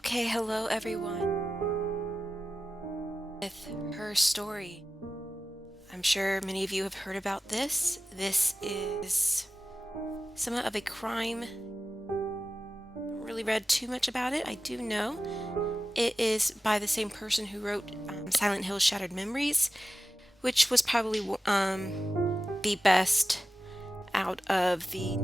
Okay, hello everyone. With her story. I'm sure many of you have heard about this. This is somewhat of a crime. Haven't really read too much about it. I do know it is by the same person who wrote Silent Hill Shattered Memories, which was probably the best out of the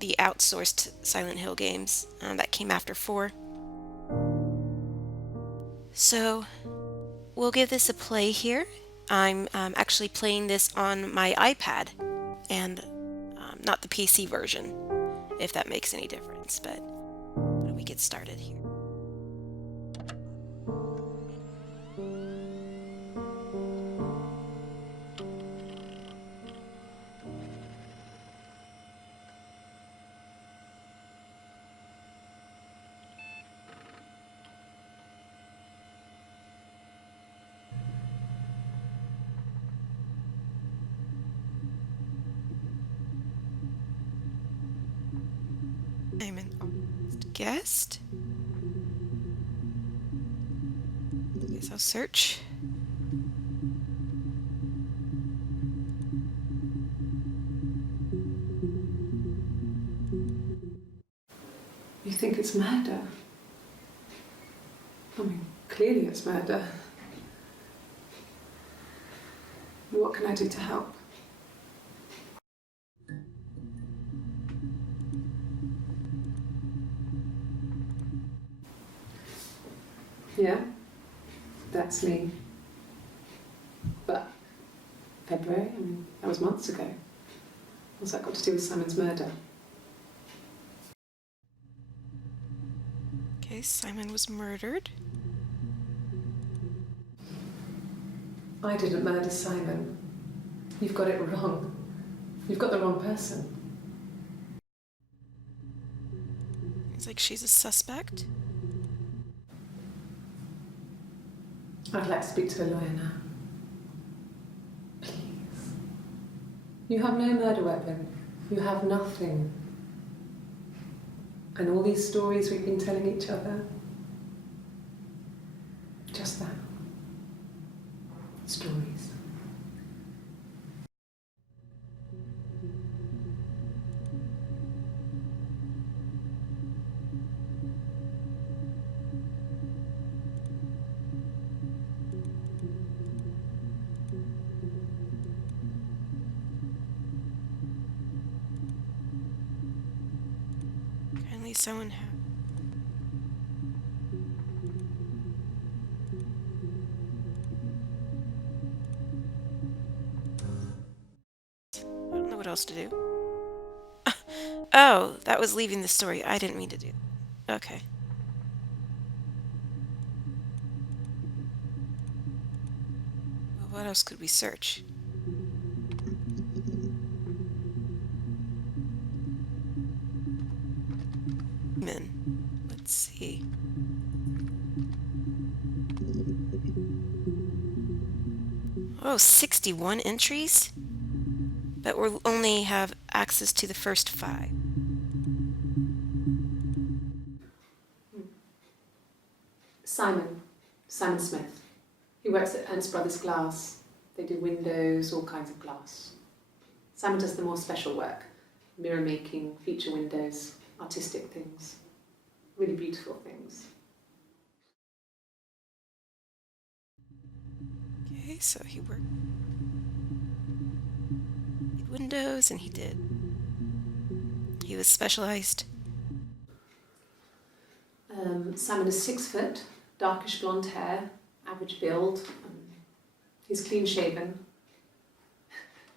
the outsourced Silent Hill games that came after 4. So we'll give this a play here. I'm actually playing this on my iPad and not the PC version, if that makes any difference. But why don't we get started here? I'm an honest guest. Guess I'll search. You think it's murder? I mean, clearly it's murder. What can I do to help? Yeah, that's me. But February, I mean, that was months ago. What's that got to do with Simon's murder? Okay, Simon was murdered. I didn't murder Simon. You've got it wrong. You've got the wrong person. It's like she's a suspect. I'd like to speak to a lawyer now. Please. You have no murder weapon. You have nothing. And all these stories we've been telling each other, just that. Stories. Kindly someone have. I don't know what else to do. Oh, that was leaving the story. I didn't mean to do. Okay. Well, what else could we search? Let's see. Oh, 61 entries? But we'll only have access to the first 5. Simon Smith. He works at Ernst Brothers Glass. They do windows, all kinds of glass. Simon does the more special work, mirror making, feature windows, artistic things, really beautiful things. Okay, so he worked did windows and he was specialized. Simon is 6 foot, darkish blonde hair, average build. He's clean shaven.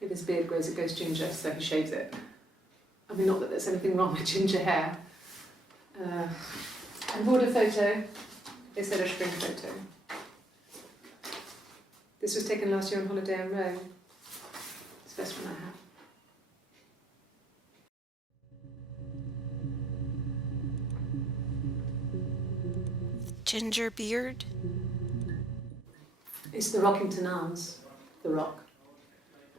If his beard grows, it goes ginger, so he shaves it. I mean, not that there's anything wrong with ginger hair. I bought a photo. They said I should bring a photo. This was taken last year on holiday in Rome. It's the best one I have. Ginger beard. It's the Rockington Arms, the Rock.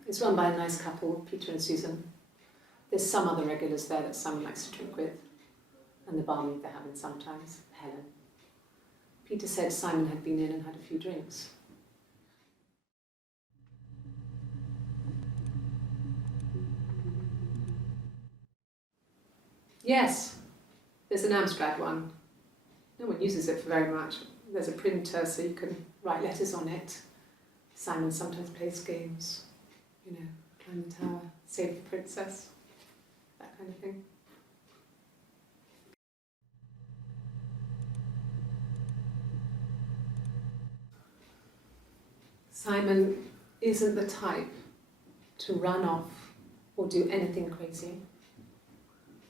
It's run by a nice couple, Peter and Susan. There's some other regulars there that Simon likes to drink with. and the barmaid they're having sometimes, Helen. Peter said Simon had been in and had a few drinks. Yes, there's an Amstrad one. No one uses it for very much. There's a printer so you can write letters on it. Simon sometimes plays games, climb the tower, save the princess, that kind of thing. Simon isn't the type to run off or do anything crazy.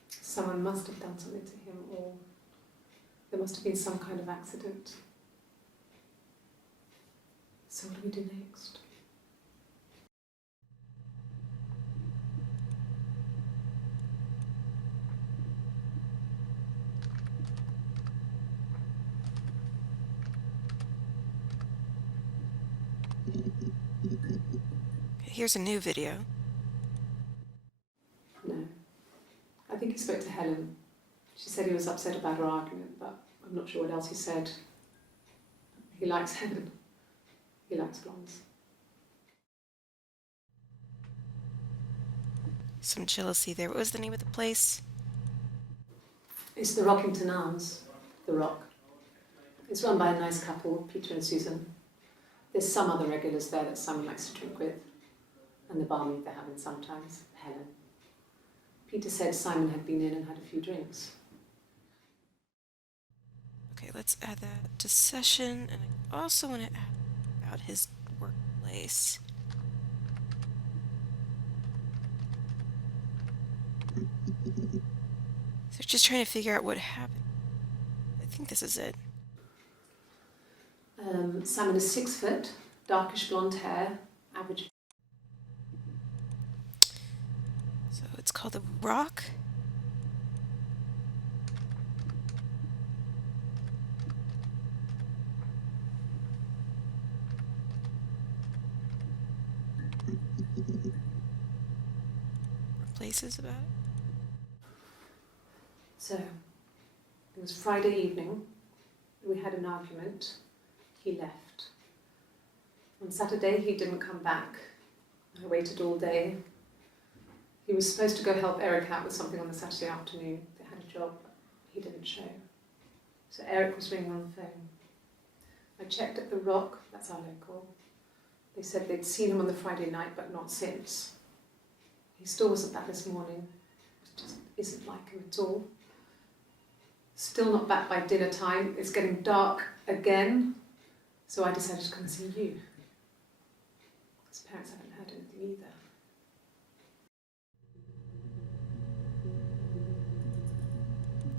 Someone must have done something to him, or there must have been some kind of accident. So what do we do next? Here's a new video. No. I think he spoke to Helen. She said he was upset about her argument, but I'm not sure what else he said. He likes Helen. He likes blondes. Some jealousy there. What was the name of the place? It's the Rockington Arms, The Rock. It's run by a nice couple, Peter and Susan. There's some other regulars there that Simon likes to drink with, and the barmaid they're having sometimes, Helen. Peter said Simon had been in and had a few drinks. Okay, let's add that to session, and I also want to add about his workplace. So just trying to figure out what happened. I think this is it. Simon is 6 foot, darkish blonde hair, average. So it's called The Rock. Places about it. So, it was Friday evening. We had an argument. He left. On Saturday, he didn't come back. I waited all day. He was supposed to go help Eric out with something on the Saturday afternoon. They had a job, but he didn't show. So Eric was ringing on the phone. I checked at The Rock, that's our local. They said they'd seen him on the Friday night, but not since. He still wasn't back this morning. It just isn't like him at all. Still not back by dinner time. It's getting dark again. So I decided to come and see you. His parents haven't heard anything either.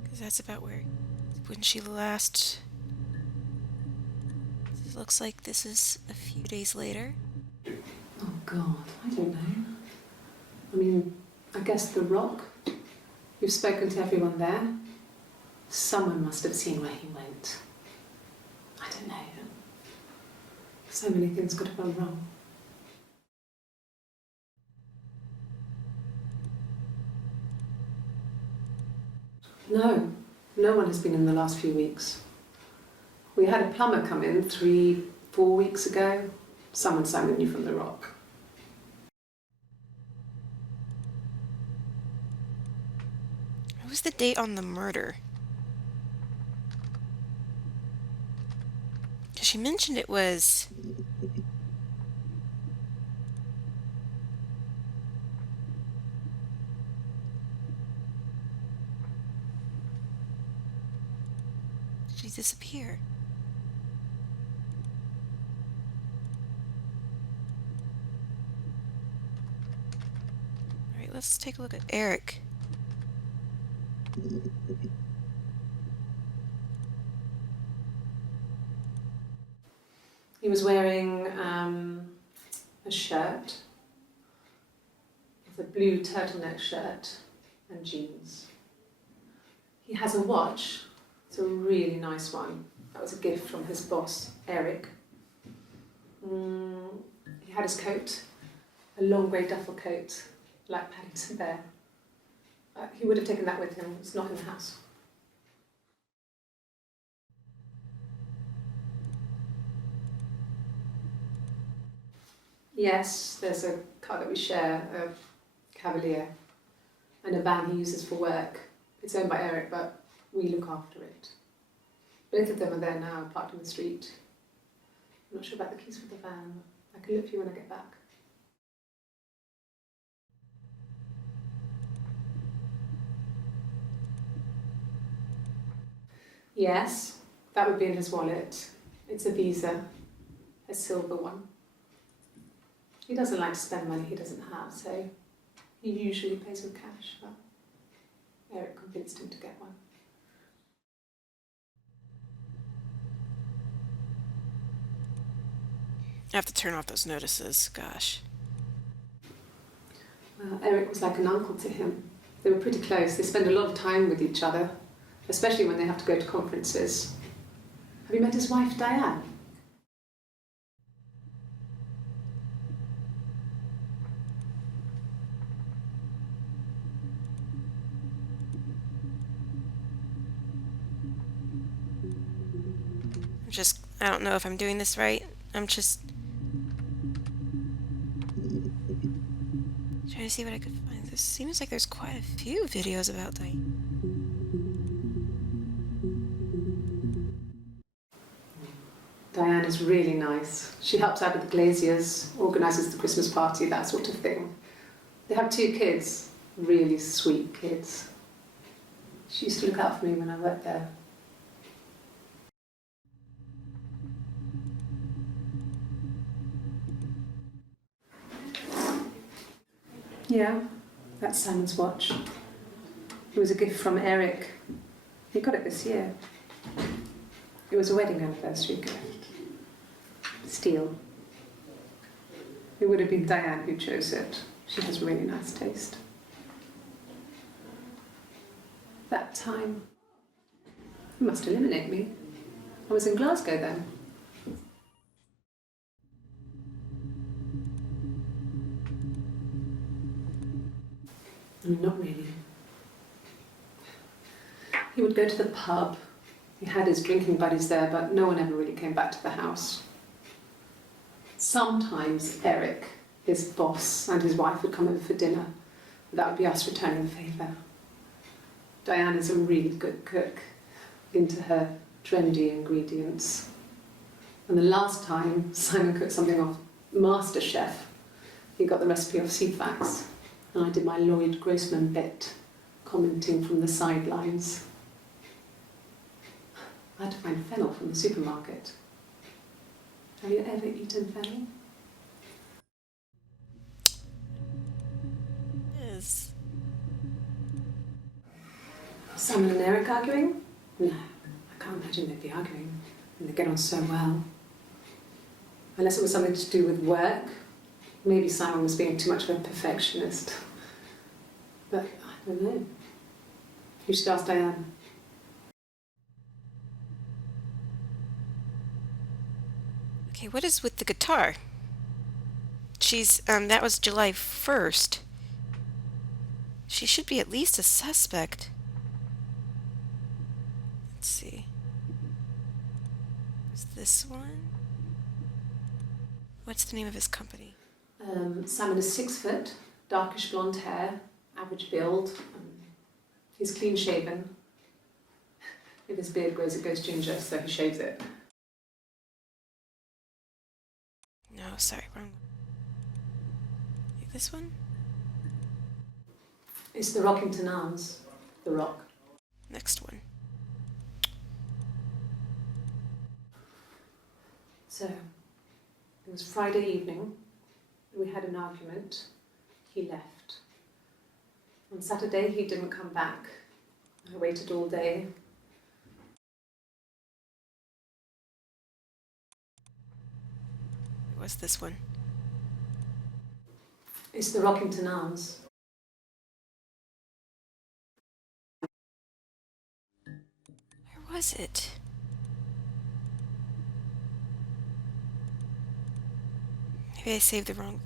Because that's about when she last... It looks like this is a few days later. Oh God, I don't know. I mean, I guess The Rock. You've spoken to everyone there. Someone must have seen where he went. I don't know. So many things could have gone wrong. No one has been in the last few weeks. We had a plumber come in 3-4 weeks ago. Someone Simon knew from The Rock. What was the date on the murder? Because she mentioned it was... Did he disappear? Alright, let's take a look at Eric. He was wearing a shirt, with a blue turtleneck shirt and jeans. He has a watch. It's a really nice one. That was a gift from his boss, Eric. He had his coat, a long grey duffel coat, like Paddington Bear. He would have taken that with him. It's not in the house. Yes, there's a car that we share, a Cavalier, and a van he uses for work. It's owned by Eric, but we look after it. Both of them are there now, parked on the street. I'm not sure about the keys for the van. I can look for you when I get back. Yes, that would be in his wallet. It's a Visa, a silver one. He doesn't like to spend money he doesn't have, so he usually pays with cash, but Eric convinced him to get one. I have to turn off those notices, gosh. Eric was like an uncle to him. They were pretty close. They spend a lot of time with each other, especially when they have to go to conferences. Have you met his wife, Diane? I don't know if I'm doing this right. I'm just trying to see what I could find. This seems like there's quite a few videos about Diane. Diane is really nice. She helps out with the glaziers, organises the Christmas party, that sort of thing. They have 2 kids, really sweet kids. She used to look out for me when I worked there. Yeah, that's Simon's watch. It was a gift from Eric. He got it this year. It was a wedding anniversary gift. Steel. It would have been Diane who chose it. She has really nice taste. That time, you must eliminate me. I was in Glasgow then. I mean, not really. He would go to the pub. He had his drinking buddies there, but no one ever really came back to the house. Sometimes Eric, his boss, and his wife would come over for dinner. That would be us returning the favour. Diane is a really good cook, into her trendy ingredients. And the last time Simon cooked something off MasterChef, he got the recipe off CFAX, and I did my Lloyd Grossman bit, commenting from the sidelines. I had to find fennel from the supermarket. Have you ever eaten fennel? Yes. Simon and Eric arguing? No, I can't imagine they'd be arguing. And they get on so well. Unless it was something to do with work. Maybe Simon was being too much of a perfectionist. But I don't know. You should ask Diane. Okay, what is with the guitar? That was July 1st. She should be at least a suspect. Let's see. Is this one? What's the name of his company? Simon is 6 foot, darkish blonde hair, average build. He's clean shaven. If his beard grows, it goes ginger, so he shaves it. No, sorry, wrong. This one? It's the Rockington Arms. The Rock. Next one. So, it was Friday evening. We had an argument. He left. On Saturday, he didn't come back. I waited all day. What's this one? It's the Rockington Arms. Where was it? Maybe I saved the wrong.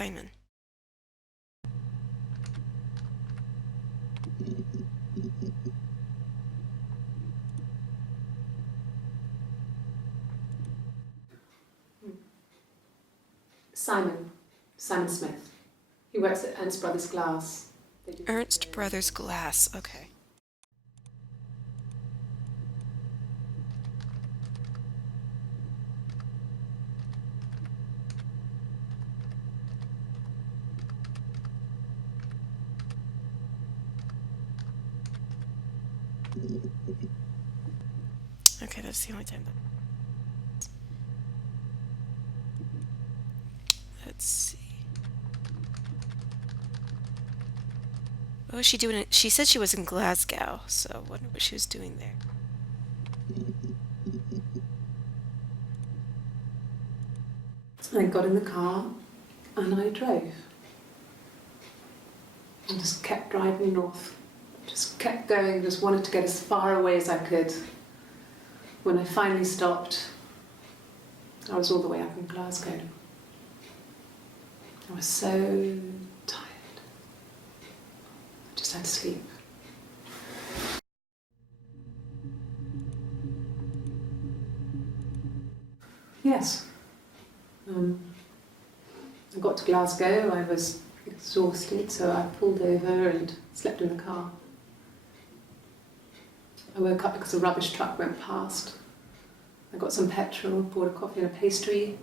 Simon. Simon Smith. He works at Ernst Brothers Glass. Ernst Brothers Glass, okay. Okay, that's the only time that... Let's see. What was she doing? She said she was in Glasgow, so I wonder what she was doing there. I got in the car and I drove. And just kept driving north. Just kept going, just wanted to get as far away as I could. When I finally stopped, I was all the way up in Glasgow. I was so tired. I just had to sleep. Yes. I got to Glasgow, I was exhausted, so I pulled over and slept in the car. I woke up because a rubbish truck went past. I got some petrol, bought a coffee and a pastry,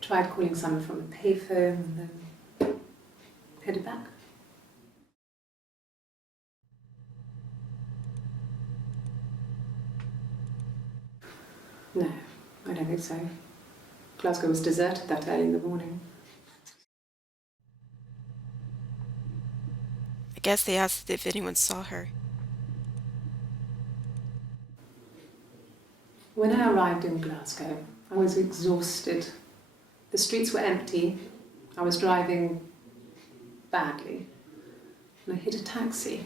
tried calling someone from the payphone, and then headed back. No, I don't think so. Glasgow was deserted that early in the morning. I guess they asked if anyone saw her. When I arrived in Glasgow, I was exhausted. The streets were empty. I was driving badly. And I hit a taxi.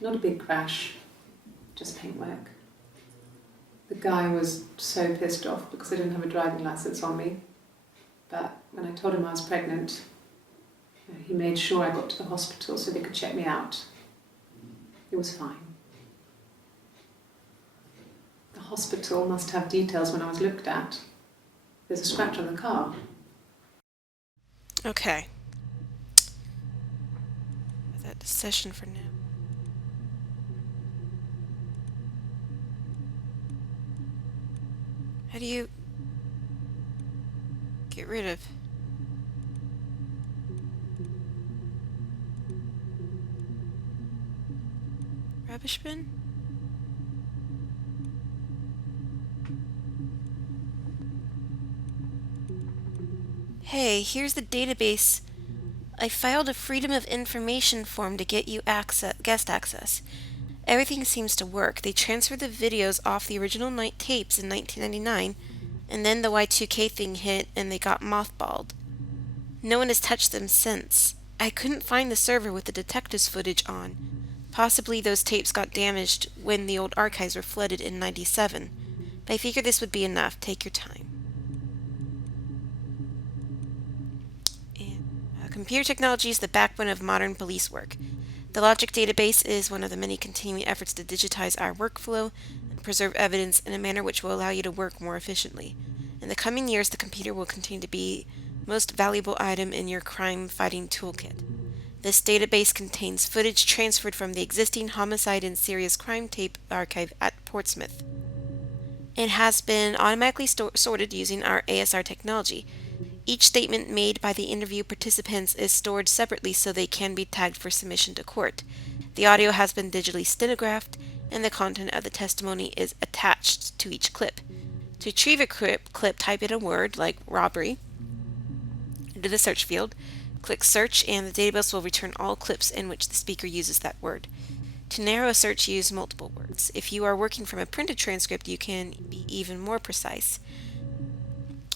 Not a big crash, just paintwork. The guy was so pissed off because I didn't have a driving license on me. But when I told him I was pregnant, he made sure I got to the hospital so they could check me out. It was fine. The hospital must have details when I was looked at. There's a scratch on the car. Okay. That session for now. How do you get rid of? Rubbish bin? Hey, here's the database. I filed a Freedom of Information form to get you guest access. Everything seems to work. They transferred the videos off the original night tapes in 1999, and then the Y2K thing hit and they got mothballed. No one has touched them since. I couldn't find the server with the detectives footage on. Possibly those tapes got damaged when the old archives were flooded in '97. But I figured this would be enough. Take your time. Computer technology is the backbone of modern police work. The Logic database is one of the many continuing efforts to digitize our workflow and preserve evidence in a manner which will allow you to work more efficiently. In the coming years, the computer will continue to be the most valuable item in your crime-fighting toolkit. This database contains footage transferred from the existing homicide and serious crime tape archive at Portsmouth. It has been automatically sorted using our ASR technology. Each statement made by the interview participants is stored separately so they can be tagged for submission to court. The audio has been digitally stenographed, and the content of the testimony is attached to each clip. To retrieve a clip, type in a word like robbery into the search field, click search, and the database will return all clips in which the speaker uses that word. To narrow a search, use multiple words. If you are working from a printed transcript, you can be even more precise.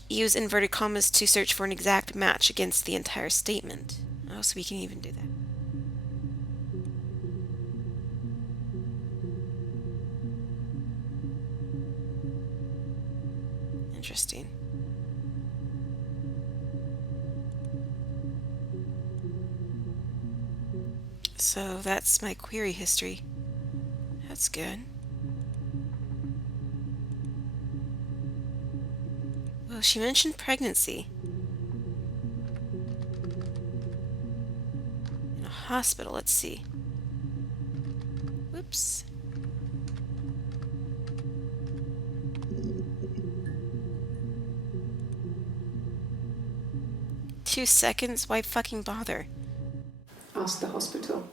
Use inverted commas to search for an exact match against the entire statement. Oh, so we can even do that. Interesting. So that's my query history. That's good. Well, she mentioned pregnancy. hospital. Let's see. Whoops. Two seconds? Why fucking bother? Ask the hospital.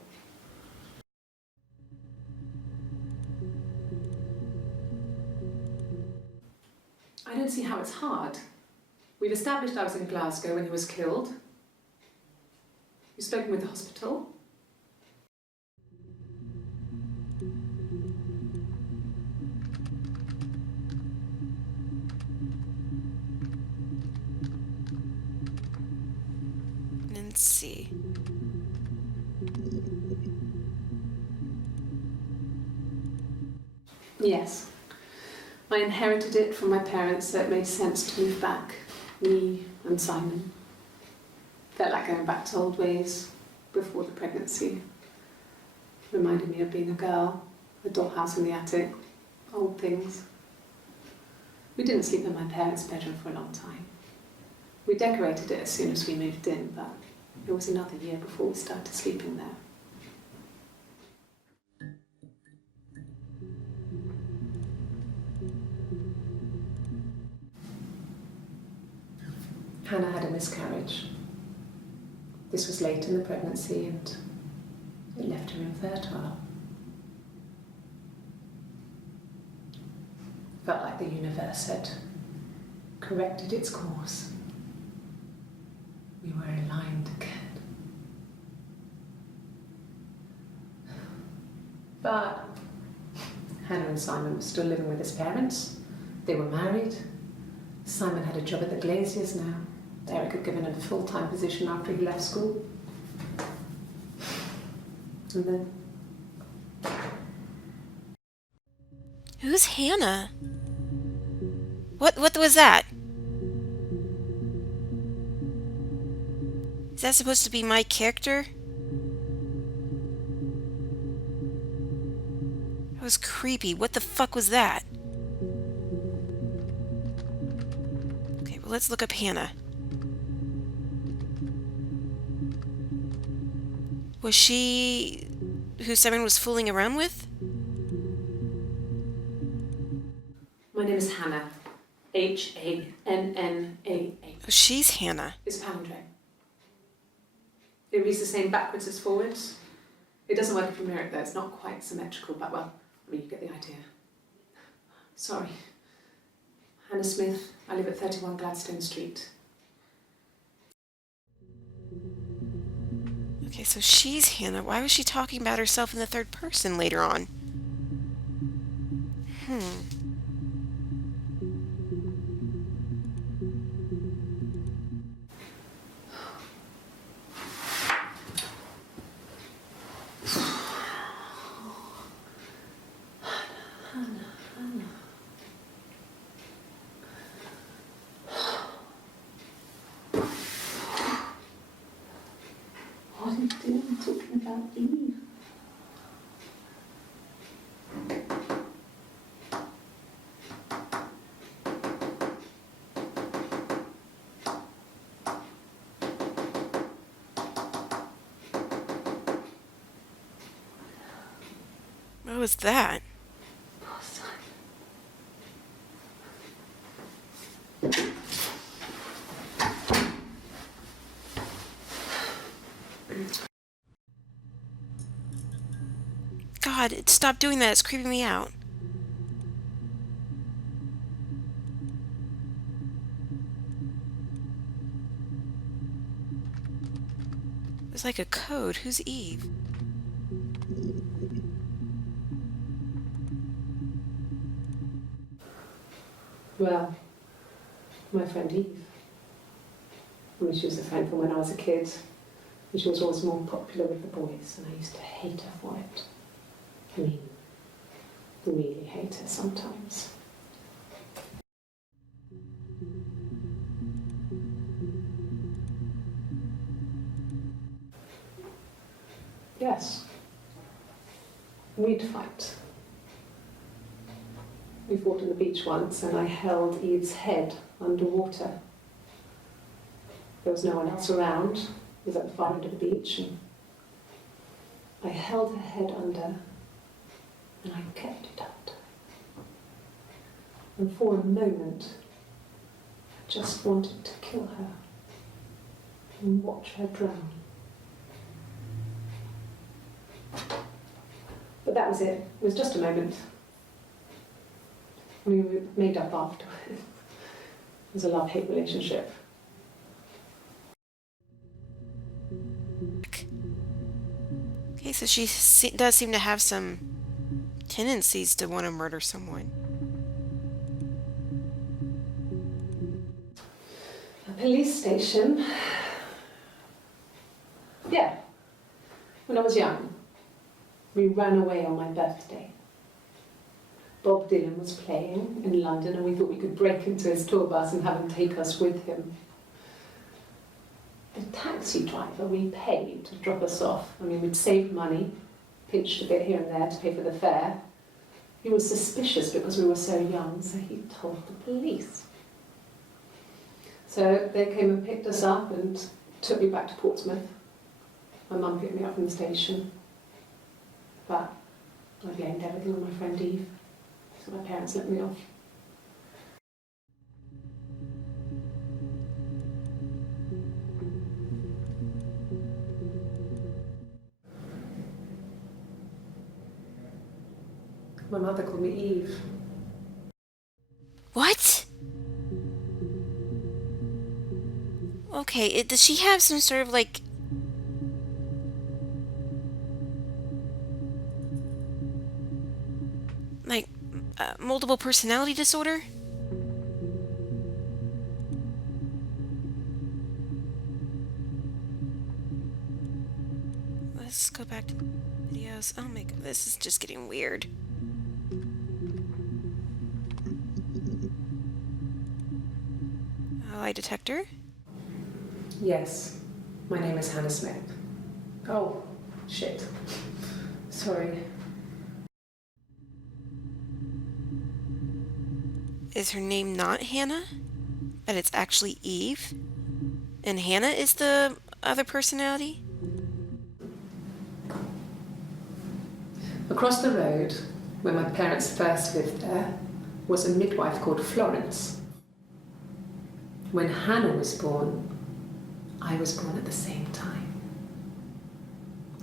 I don't see how it's hard. We've established I was in Glasgow when he was killed. You've spoken with the hospital? Let's see. Yes. I inherited it from my parents, so it made sense to move back. Me and Simon. Felt like going back to old ways before the pregnancy. Reminded me of being a girl, a dollhouse in the attic, old things. We didn't sleep in my parents' bedroom for a long time. We decorated it as soon as we moved in, but it was another year before we started sleeping there. Hannah had a miscarriage. This was late in the pregnancy and it left her infertile. Felt like the universe had corrected its course. We were aligned again. But Hannah and Simon were still living with his parents. They were married. Simon had a job at the Glaziers now. Eric had given him a full-time position after he left school. And then... Who's Hannah? What was that? Is that supposed to be my character? That was creepy. What the fuck was that? Okay, well, let's look up Hannah. Was she who Simon was fooling around with? My name is Hannah. Hannah. Oh, she's Hannah. It's a palindrome. It reads the same backwards as forwards. It doesn't work if you mirror it though. It's not quite symmetrical, but well, I mean, you get the idea. Sorry. Hannah Smith. I live at 31 Gladstone Street. Okay, so she's Hannah. Why was she talking about herself in the third person later on? What are you doing talking about Eve? What was that? Poor Simon. God, stop doing that. It's creeping me out. It's like a code. Who's Eve? Well, my friend Eve. I mean, she was a friend from when I was a kid. And she was always more popular with the boys, and I used to hate her for it. I mean, really hate her sometimes. Yes. We'd fight. We fought on the beach once, and I held Eve's head underwater. There was no one else around. It was at the far end of the beach, and I held her head under and I kept it under. And for a moment, I just wanted to kill her and watch her drown. But that was it. It was just a moment. We were made up afterwards. It was a love-hate relationship. Okay, so she does seem to have some tendencies to want to murder someone. A police station. Yeah. When I was young, we ran away on my birthday. Bob Dylan was playing in London and we thought we could break into his tour bus and have him take us with him. The taxi driver we paid to drop us off, I mean, we'd saved money, pinched a bit here and there to pay for the fare. He was suspicious because we were so young, so he told the police. So they came and picked us up and took me back to Portsmouth. My mum picked me up from the station. But I blamed everything on my friend Eve, so my parents let me off. My mother called me Eve. What? Okay, does she have some sort of like... multiple personality disorder? Let's go back to videos. Oh my god, this is just getting weird. Lie detector? Yes, my name is Hannah Smith. Oh, shit. Sorry. Is her name not Hannah? But it's actually Eve? And Hannah is the other personality? Across the road, where my parents first lived there, was a midwife called Florence. When Hannah was born, I was born at the same time.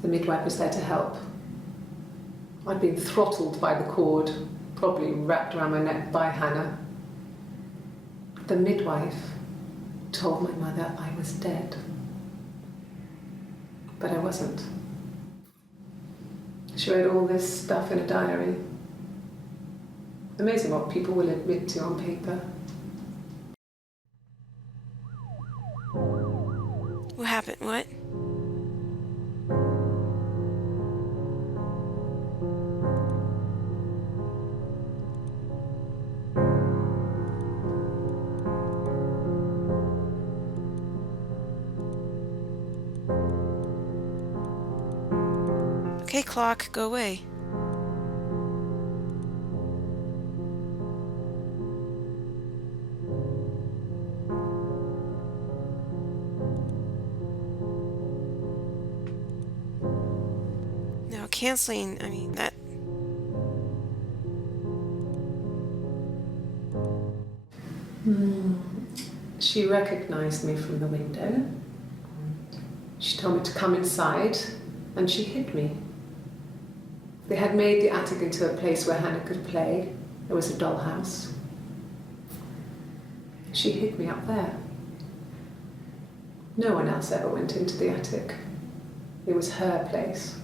The midwife was there to help. I'd been throttled by the cord, probably wrapped around my neck by Hannah. The midwife told my mother I was dead. But I wasn't. She wrote all this stuff in a diary. Amazing what people will admit to on paper. What happened? What? Okay, clock, go away. Now, canceling, I mean, that... She recognized me from the window. She told me to come inside, and she hid me. They had made the attic into a place where Hannah could play. There was a dollhouse. She hid me up there. No one else ever went into the attic. It was her place.